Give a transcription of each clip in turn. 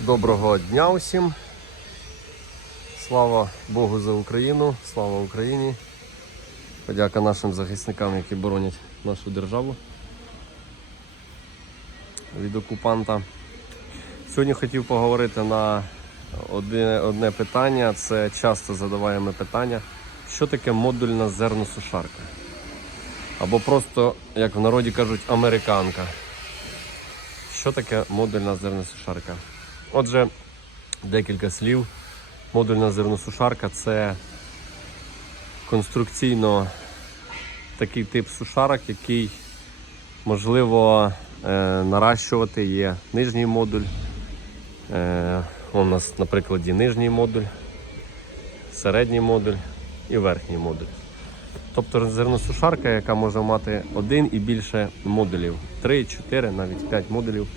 Доброго дня усім. Слава Богу за Україну, слава Україні. Подяка нашим захисникам, які боронять нашу державу від окупанта. Сьогодні хотів поговорити на одне, одне питання. Це часто задаваємо питання, що таке модульна зерносушарка? Або просто, як в народі кажуть, американка. Що таке модульна зерносушарка? Отже, декілька слів. Модульна зерносушарка це конструкційно такий тип сушарок, який можливо е, наращувати. Є нижній модуль. Е, у нас на прикладі нижній модуль, середній модуль і верхній модуль. Тобто зерносушарка, яка може мати один і більше модулів, 3, 4, навіть 5 модулів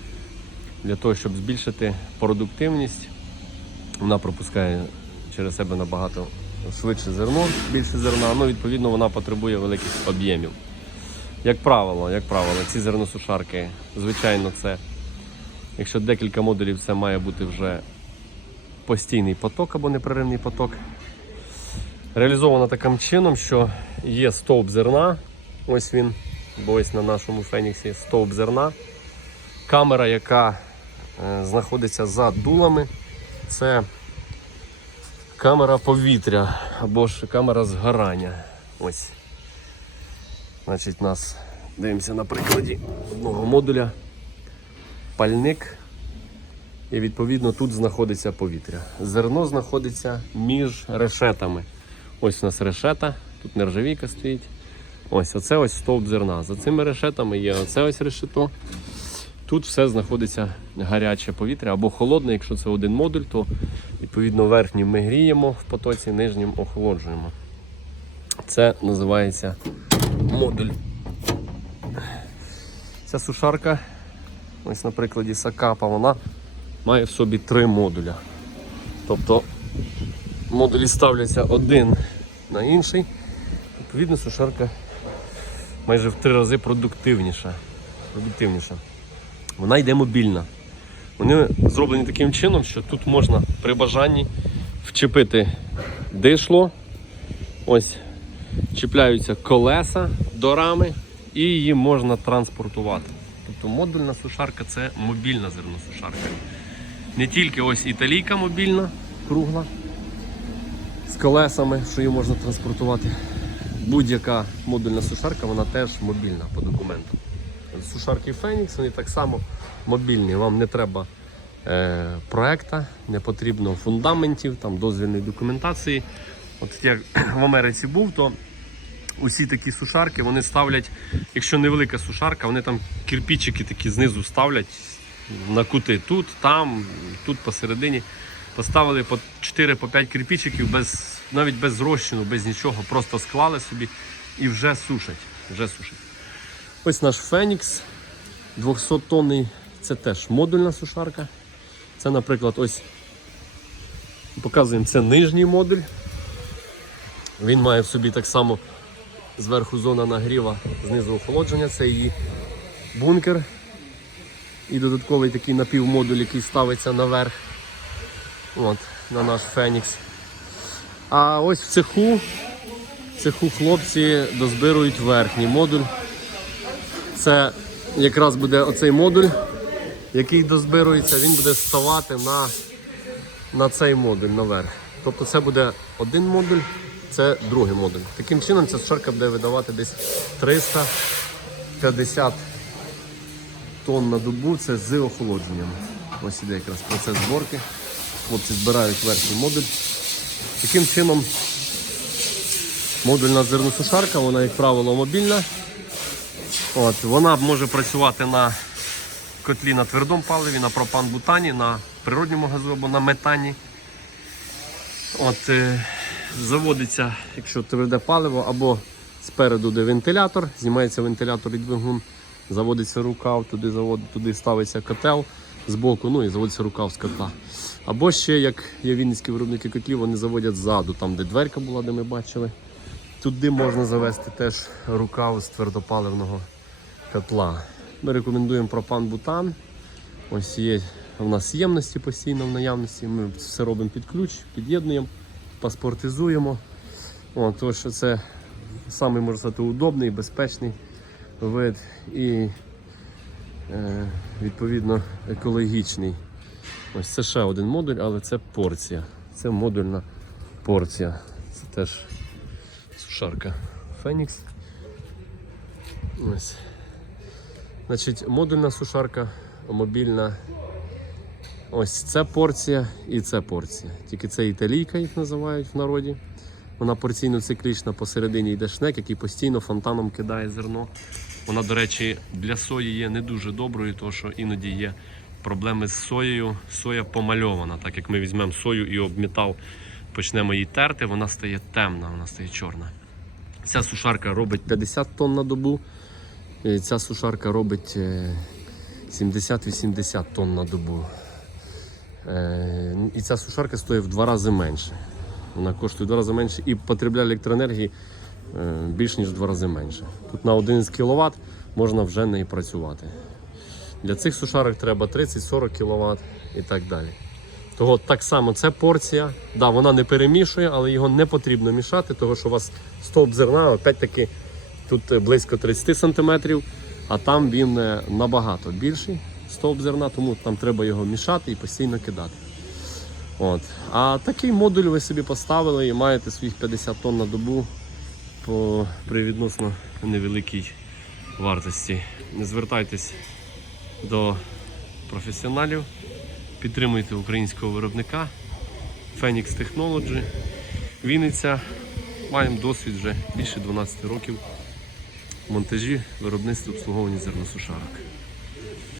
для того, щоб збільшити продуктивність. Вона пропускає через себе набагато швидше зерно, більше зерна, ну відповідно вона потребує великих об'ємів. Як правило, як правило, ці зерносушарки, звичайно, це, якщо декілька модулів, це має бути вже постійний поток або непреривний поток. Реалізована таким чином, що є стовп зерна, ось він, бо ось на нашому феніксі стовп зерна. Камера, яка знаходиться за дулами, це камера повітря або ж камера згорання. Ось. Значить, нас дивимося на прикладі одного модуля. Пальник. І відповідно тут знаходиться повітря. Зерно знаходиться між решетами. Ось у нас решета, тут нержавійка стоїть. Ось оце ось стовп зерна. За цими решетами є оце ось решето. Тут все знаходиться гаряче повітря або холодне, якщо це один модуль, то відповідно верхній ми гріємо в потоці, нижнім охолоджуємо. Це називається модуль. Ця сушарка, ось на прикладі Сакапа, вона має в собі три модуля. Тобто модулі ставляться один на інший. Відповідно, сушарка майже в три рази продуктивніша. продуктивніша. Вона йде мобільна. Вони зроблені таким чином, що тут можна при бажанні вчепити дишло. Ось чіпляються колеса до рами і її можна транспортувати. Тобто модульна сушарка це мобільна зерносушарка. Не тільки ось італійка мобільна, кругла, з колесами, що її можна транспортувати. Будь-яка модульна сушарка, вона теж мобільна по документу. Сушарки Phoenix, вони так само мобільні. Вам не треба е, проекта, не потрібно фундаментів, там, дозвільної документації. От як в Америці був, то усі такі сушарки вони ставлять, якщо невелика сушарка, вони там кирпичики такі знизу ставлять на кути тут, там, тут посередині. Поставили по 4-5 кирпичиків без, навіть без розчину, без нічого, просто склали собі і вже сушать. Вже сушать. Ось наш Фенікс 200 тонний, це теж модульна сушарка. Це, наприклад, ось показуємо це нижній модуль. Він має в собі так само зверху зона нагріва, знизу охолодження, це її бункер. І додатковий такий напівмодуль, який ставиться наверх. От, на наш Фенікс. А ось в цеху, в цеху хлопці дозбирують верхній модуль. Це якраз буде оцей модуль, який дозбирується, він буде ставати на, на цей модуль наверх. Тобто це буде один модуль, це другий модуль. Таким чином ця сушарка буде видавати десь 350 тонн на добу, це з охолодженням. Ось іде якраз процес зборки. Хлопці збирають верхній модуль. Таким чином модульна зерносушарка, вона, як правило, мобільна. От, вона може працювати на котлі на твердому паливі, на пропан-бутані, на природньому газу або на метані. От, е, заводиться, якщо тверде паливо, або спереду де вентилятор, знімається вентилятор і двигун, заводиться рукав, туди, завод, туди ставиться котел з боку, ну і заводиться рукав з котла. Або ще, як є вінницькі виробники котлів, вони заводять ззаду, там де дверка була, де ми бачили. Туди можна завести теж рукав з твердопаливного котла. Ми рекомендуємо пропан-бутан. Ось є у нас ємності постійно в наявності. Ми все робимо під ключ, під'єднуємо, паспортизуємо. О, тому що це самий, можна сказати, удобний, безпечний вид і е, відповідно екологічний. Ось це ще один модуль, але це порція. Це модульна порція. Це теж сушарка Фенікс. Ось. Значить, модульна сушарка, мобільна. Ось це порція і це порція. Тільки це італійка, їх називають в народі. Вона порційно циклічна, посередині йде шнек, який постійно фонтаном кидає зерно. Вона, до речі, для сої є не дуже доброю, тому що іноді є проблеми з соєю. Соя помальована. Так як ми візьмемо сою і об метал почнемо її терти, вона стає темна, вона стає чорна. Ця сушарка робить 50 тонн на добу. Ця сушарка робить е, 70-80 тонн на добу. Е, І ця сушарка стоїть в два рази менше. Вона коштує в два рази менше і потребляє електроенергії е, більш ніж в два рази менше. Тут на 11 кВт можна вже не працювати. Для цих сушарок треба 30-40 кВт і так далі. Того так само це порція. Да, вона не перемішує, але його не потрібно мішати, тому що у вас стовп зерна, опять-таки, тут е, близько 30 см, а там він е, набагато більший стовп зерна, тому там треба його мішати і постійно кидати. От. А такий модуль ви собі поставили і маєте своїх 50 тонн на добу по при відносно невеликій вартості. Не звертайтесь до професіоналів, підтримуйте українського виробника Phoenix Technology. Вінниця. Маємо досвід вже більше 12 років монтажі, виробництві обслуговування зерносушарок.